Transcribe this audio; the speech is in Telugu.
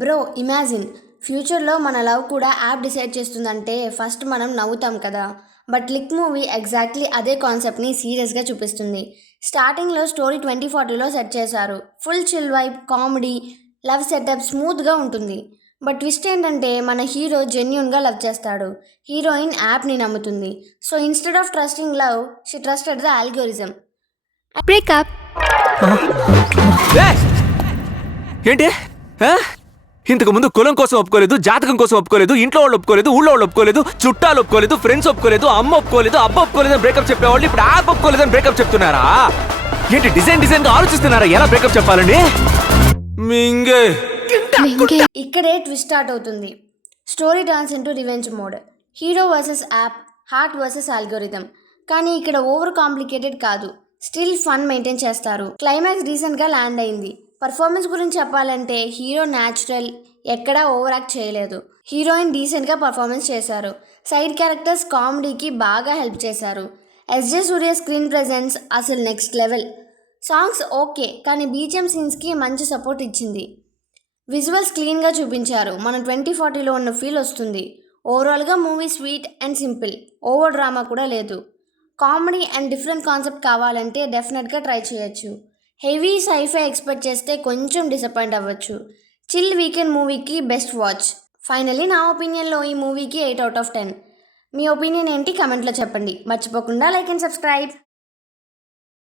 బ్రో ఇమాజిన్ ఫ్యూచర్లో మన లవ్ కూడా యాప్ డిసైడ్ చేస్తుందంటే ఫస్ట్ మనం నవ్వుతాం కదా. బట్ లిక్ మూవీ ఎగ్జాక్ట్లీ అదే కాన్సెప్ట్ని సీరియస్గా చూపిస్తుంది. స్టార్టింగ్లో స్టోరీ 2040లో సెట్ చేశారు. Full chill vibe, comedy, love setup స్మూత్గా ఉంటుంది. బట్ ట్విస్ట్ ఏంటంటే మన హీరో జెన్యున్గా లవ్ చేస్తాడు, హీరోయిన్ యాప్ని నమ్ముతుంది. So instead of trusting love, she trusted the algorithm. Breakup. ఏయ్! ఏంటి ఆ? ఇంతకు ముందు కులం కోసం ఒప్పుకోలేదు, జాతకం కోసం ఒప్పుకోలేదు, ఇంట్లో వాళ్ళు ఒప్పుకోలేదు, ఊళ్ళో వాళ్ళు ఒప్పుకోలేదు, చుట్టాలు ఒప్పుకోలేదు, ఫ్రెండ్స్ ఒప్పుకోలేదు, అమ్మ ఒప్పుకోలేదు, అబ్బ ఒప్పుకోలేదు అని బ్రేకప్ చెప్పేవాళ్ళు ఇప్పుడు యాప్ ఒప్పుకోలేదు అని బ్రేకప్ చెప్తున్నారా? ఏంటి డిజైన్ గా ఆలోచిస్తున్నారా ఎలా బ్రేకప్ చెప్పాలండి? మింగే ఇక్కడే ట్విస్ట్ స్టార్ట్ అవుతుంది. Story turns into revenge mode. Hero versus app, heart versus algorithm. కానీ ఇక్కడ ఓవర్ కాంప్లికేటెడ్ కాదు, స్టిల్ ఫన్ మెయింటైన్ చేస్తారు. క్లైమాక్స్ రీసెంట్గా ల్యాండ్ అయింది. పర్ఫార్మెన్స్ గురించి చెప్పాలంటే హీరో న్యాచురల్, ఎక్కడా ఓవర్ యాక్ట్ చేయలేదు. హీరోయిన్ డీసెంట్గా పర్ఫార్మెన్స్ చేశారు. సైడ్ క్యారెక్టర్స్ కామెడీకి బాగా హెల్ప్ చేశారు. ఎస్జే సూర్య స్క్రీన్ ప్రెజెన్స్ అసలు నెక్స్ట్ లెవెల్. సాంగ్స్ ఓకే, కానీ బీజిఎం సీన్స్కి మంచి సపోర్ట్ ఇచ్చింది. విజువల్స్ క్లీన్గా చూపించారు, మనం 2040లో ఉన్న ఫీల్ వస్తుంది. ఓవరాల్గా movie sweet and simple, over drama కూడా లేదు. కామెడీ అండ్ డిఫరెంట్ కాన్సెప్ట్ కావాలంటే డెఫినెట్గా ట్రై చేయొచ్చు. హెవీ సైఫై ఎక్స్పెక్ట్ చేస్తే కొంచెం డిసప్పాయింట్ అవ్వచ్చు. చిల్ వీకెండ్ మూవీకి బెస్ట్ వాచ్. ఫైనలీ నా ఒపీనియన్లో ఈ మూవీకి 8 out of 10. మీ ఒపీనియన్ ఏంటి కమెంట్లో చెప్పండి. మర్చిపోకుండా లైక్ అండ్ సబ్స్క్రైబ్.